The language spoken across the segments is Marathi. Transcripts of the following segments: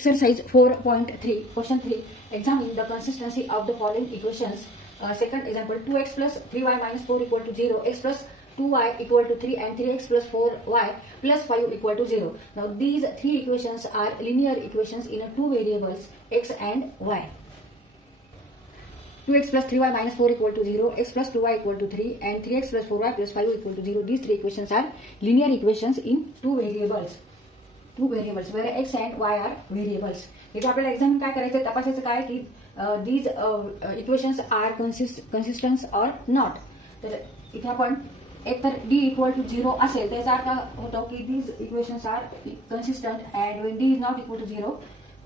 Exercise 4.3, question 3. Examine the consistency of the following equations. Second example, 2x plus 3y minus 4 equal to 0, x plus 2y equal to 3 and 3x plus 4y plus 5 equal to 0. Now these three equations are linear equations in two variables x and y. 2x plus 3y minus 4 equal to 0, x plus 2y equal to 3 and 3x plus 4y plus 5 equal to 0. These three equations are linear equations in two variables where x and y are variables. इथे आपल्याला एक्झामिन काय करायचं, तपासायचं काय की these equations are consistent or not. तर इथे आपण एक तर d equal to 0 असेल त्याचा अर्थ होतो की these equations are consistent, and when d is not equal to 0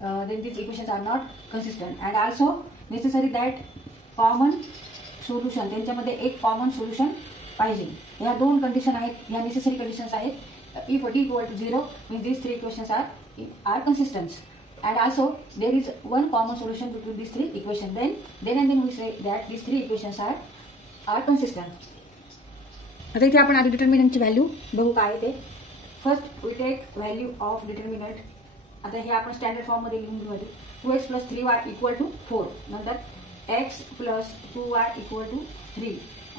then these equations are not consistent. And also necessary that common solution, त्यांच्यामध्ये एक कॉमन सोल्युशन पाहिजे. या दोन कंडिशन आहेत, या नेसेसरी कंडिशन्स आहेत. If d equal to 0 means these three equations are consistent, and also there is one common solution between these three equations. Then we say that these three equations are consistent. आता इथे आपण आधी डिटर्मिनंटची व्हॅल्यू बघू काय ते. First we take value of determinant. आता हे आपण स्टँडर्ड फॉर्म मध्ये लिहून घेऊ. 2x plus 3y equal to 4. नंतर x plus 2y equal to 3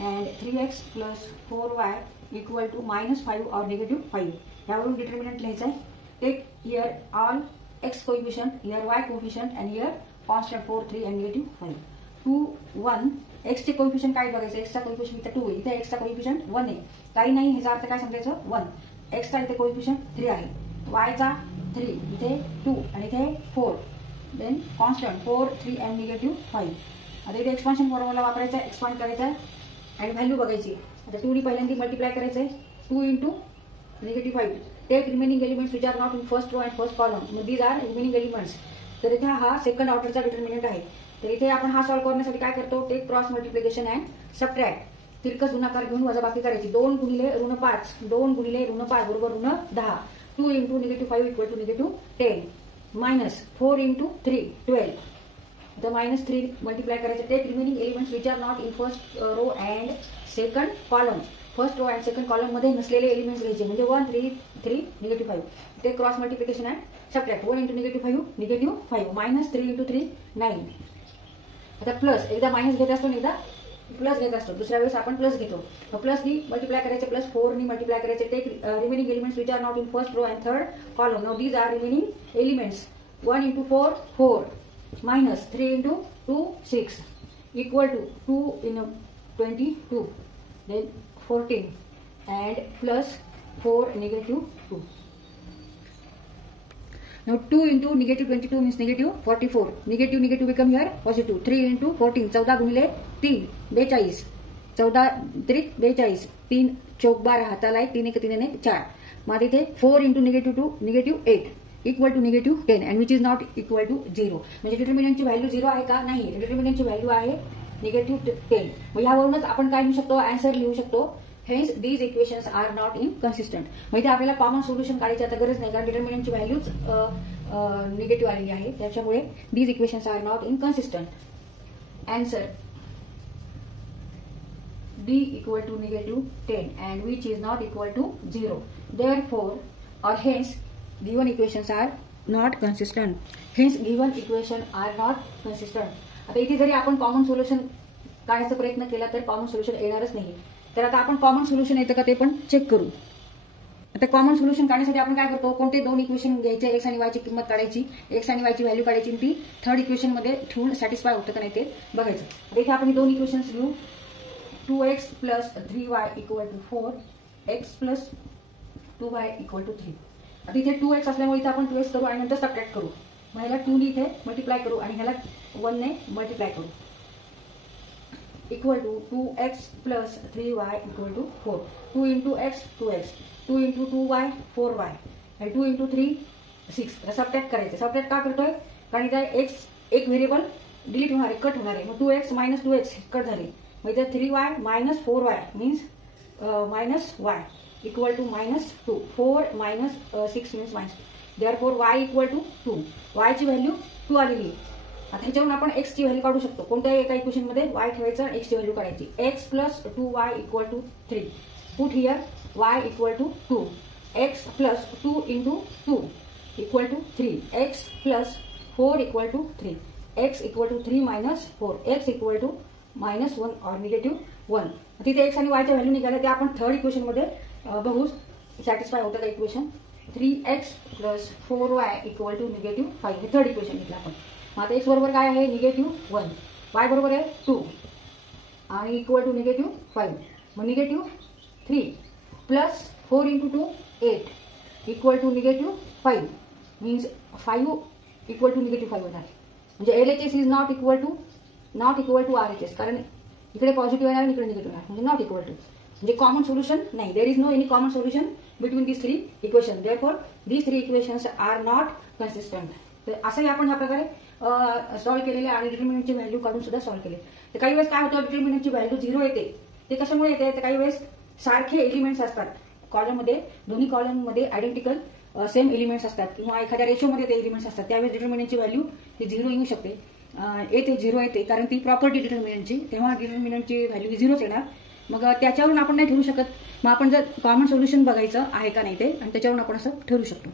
and 3x plus 4y equal to -5 or -5. यावरून डिटर्मिनंट लिहायचं आहे. Take here all x coefficient, here y coefficient and here constant 4, 3 and -5. 2, 1. x चे कोएफिशिएंट काय बघायचं, x चा कोएफिशिएंट इथे 2 आहे, इथे x चा कोएफिशिएंट 1 आहे. काही नाही, ह्याचा अर्थ काय समजायचं 1. x चा इथे कोएफिशिएंट 3 आहे, y चा 3, इथे 2 आणि इथे 4. Then constant 4, 3 and -5. आता इथे एक्सपान्शन फॉर्म्युला वापरायचा, एक्सपांड करायचा आणि व्हॅल्यू बघायची. आता 2 डी पहिल्यांदा मल्टिप्लाय करायचंय. 2 into -5. Take remaining elements which are not in first row and first column. These are remaining elements. तर इथे हा सेकंड ऑर्डरचा डिटर्मिनंट आहे. तर इथे आपण हा सॉल्व्ह करण्यासाठी काय करतो, take cross multiplication and subtract. तिरकस गुणाकार घेऊन वजाबाकी करायची. 2 गुणिले ऋण 5, 2 गुणिले ऋण 5 बरोबर ऋण 10. 2 into -5 equal to -10. Minus 4 into 3, 12. The -3 multiply करायचं. Take remaining elements which are not in first row and second column. First row and second column मध्ये नसलेले एलिमेंट्स घ्यायचे, म्हणजे 1, 3, 3, -5. Take cross multiplication and subtract. 1 into -5, -5. -3 into 3, 9. आता प्लस, एकदा मायनस घेत असतो आणि एकदा प्लस घेत असतो. दुसऱ्या वेळेस आपण प्लस घेतो. प्लस नी मल्टिप्लाय करायचे, प्लस 4 नी मल्टिप्लाय करायचे. Take remaining elements which are not in first row and third column. Now these are remaining elements. 1 into 4, 4. -3 into 2, 6 equal to 2 in 22, then 14 and plus 4 -2. Now 2 into -22 means -44. Negative become here positive. 3 into 14, 14 गुणिले 3, 42. 14 त्रिक 42. 3 चौक 12 हाताला आहे, 3 1 3 1 4. मग इथे 4 into -2, -8 equal to -10 and which is not equal to 0. म्हणजे डिटर्मिनंटची व्हॅल्यू 0 आहे का, नाही. डिटर्मिनंटची व्हॅल्यू आहे -10. मग यावरूनच आपण काय लिहू शकतो, आन्सर लिहू शकतो. Hence these equations are not inconsistent. म्हणजे आपल्याला कॉमन सोल्युशन काढायची आता गरज नाही, कारण डिटर्मिनंटची व्हॅल्यूच निगेटिव्ह आलेली आहे. त्याच्यामुळे these equations are not inconsistent. Answer d equal to -10 and which is not equal to 0. Therefore or hence given equations are not consistent. Hence given equation are not consistent. आता इथे जरी आपण कॉमन सोल्युशन काढायचा प्रयत्न केला तर कॉमन सोल्युशन येणारच नाही. तर आता आपण कॉमन सोल्युशन येतं का ते पण चेक करू. आता कॉमन सोल्युशन काढण्यासाठी आपण काय करतो, कोणते दोन इक्वेशन घ्यायचे, एक्स आणि वाय ची किंमत काढायची, एक्स आणि वाय ची व्हॅल्यू काढायची, ती थर्ड इक्वेशन मध्ये ठेवून सॅटिस्फाय होतं का नाही ते बघायचं. आता इथे आपण दोन इक्वेशन्स लिहू. 2x plus 3y equal to 4, x plus 2y equal to 3. आता इथे 2x असल्यामुळे इथे आपण 2x करू आणि नंतर सबट्रॅक्ट करू. मग ह्याला 2 ने इथे मल्टिप्लाय करू आणि ह्याला 1 ने मल्टिप्लाय करू. Equal to 2x plus 3y equal to 4. 2 into x 2x, 2 into 2y 4y आणि 2 into 3 6. सबट्रॅक्ट करायचं. सबट्रॅक्ट का करतोय, कारण इथे x एक व्हेरिएबल डिलीट होणार आहे, कट होणार आहे. मग 2x - 2x कट झाले. मग इथे 3y - 4y means -y equal to -2. 4 - 6 means -2. Therefore y equal to 2. y ची व्हॅल्यू 2 आलेली. आता ह्याच्यावरून आपण x ची व्हॅल्यू काढू शकतो. कोणत्याही एका इक्वेशन मध्ये y ठेवायचं आणि x ची व्हॅल्यू काढायची. x plus 2y equal to 3. Put here y equal to 2. x plus 2 into 2 equal to 3, x plus 4 equal to 3, x equal to 3 minus 4, x equal to -1 और -1. तिथे x आणि y च्या व्हॅल्यू निघाल्या त्या आपण थर्ड इक्वेशन मध्ये बघू सॅटिस्फाय होतं का equation. 3x plus 4y equal to -5 हे थर्ड इक्वेशन घेतलं आपण. मग आता x बरोबर काय आहे -1, y बरोबर आहे 2 आणि इक्वल टू -5. मग -3 plus 4 into 2 8 equal to -5 means 5 equal to -5 होणार. म्हणजे LHS is not equal to RHS, कारण इकडे पॉझिटिव्ह येणार आणि इकडे निगेटिव्ह येणार, म्हणजे नॉट इक्वल टू. म्हणजे कॉमन सोल्युशन नाही. There is no any common solution between these 3 equation. Therefore these 3 equations are not consistent. तर असंही आपण ह्या प्रकारे सॉल्व्ह केलेले आणि डिटर्मिनंटची व्हॅल्यू काढून सुद्धा सॉल्व्ह केले. तर काही वेळेस काय होतं, डिटर्मिनंटची व्हॅल्यू 0 येते. ते कशामुळे येते, तर काही वेळेस सारखे एलिमेंट्स असतात कॉलममध्ये, दोन्ही कॉलममध्ये आयडेंटिकल सेम एलिमेंट्स असतात किंवा एखाद्या रेशोमध्ये ते एलिमेंट्स असतात. त्यावेळेस डिटर्मिनंटची व्हॅल्यू ही 0 येऊ शकते. येते 0 येते कारण ती प्रॉपर्टी डिटर्मिनंटची, तेव्हा डिटर्मिनंटची व्हॅल्यू 0च येणार. मग त्याच्यावरून आपण नाही ठरवू शकत. मग आपण जर कॉमन सोल्युशन बघायचं आहे का नाही ते, आणि त्याच्यावरून आपण असं ठरवू शकतो.